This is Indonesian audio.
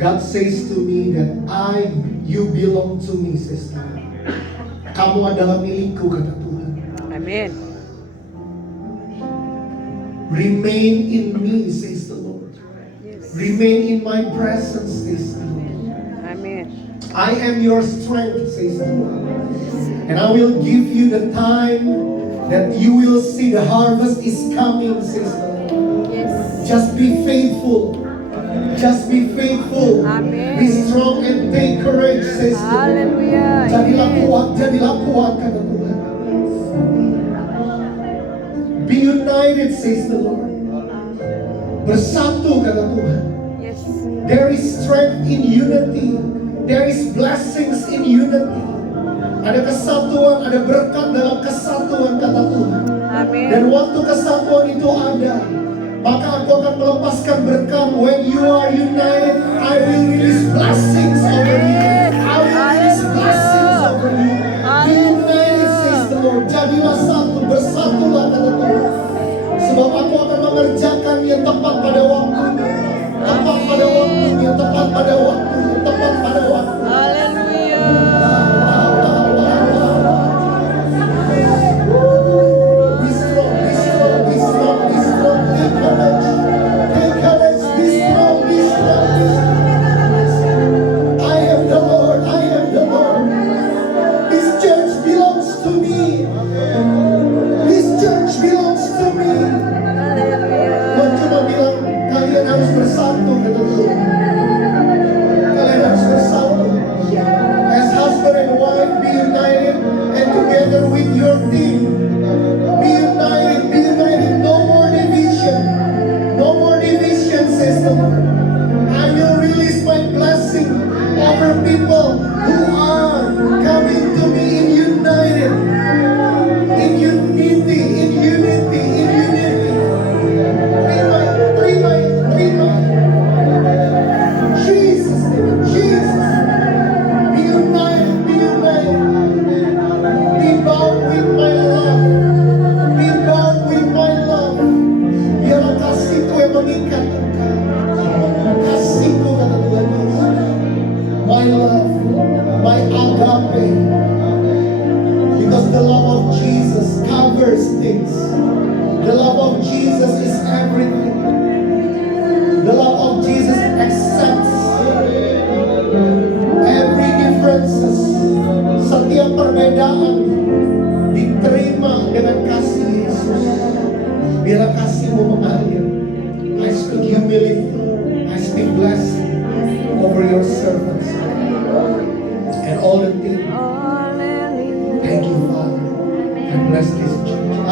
God says to me that you belong to me, says God. Kamu adalah milikku, kata Tuhan. Amin. Remain in me, says the Lord. Yes. Remain in my presence, says the Lord. Amin. I am your strength, says the Lord. And I will give you the time that you will see the harvest is coming, says the Lord. Yes. Just be faithful. Just be faithful. Amen. Be strong and take courage, says the Lord. Hallelujah. Jadilah kuat, kata Tuhan. Be united, says the Lord. Bersatu, kata Tuhan. Yes. There is strength in unity. There is blessings in unity. Ada kesatuan, ada berkat dalam kesatuan, kata Tuhan. Amin. Dan waktu kesatuan itu ada, maka aku akan melepaskan berkat. When you are united, I will release blessings over you. I will release blessings over you. Be united, says the Lord. Jadilah satu, bersatulah, kata Tuhan. Sebab aku akan mengerjakan yang tepat pada waktunya. Tepat pada waktunya, tepat pada waktunya, tepat pada waktunya. Harus bersatu, kata Tuhan. Kalian harus bersatu. As husband and wife, be united, and together with your team, be united. No more division. No more division, says the Lord. I will release my blessing over people who are coming to me in united, in unity, in unity, in unity. Jesus, be united, be united. Be bound with my love. Be bound with my love. Biarlah kasihku yang mengikat engkau. Kasihku, kata Tuhan Yesus. My love, my agape. Because the love of Jesus covers things. The love of Jesus is everything. The love of Jesus accepts every differences. Setiap perbedaan diterima dengan kasih Yesus. Biarlah kasih-Mu mengalir. I speak humility. I speak blessing over your servants and all the things. Thank you, Father. I bless this church.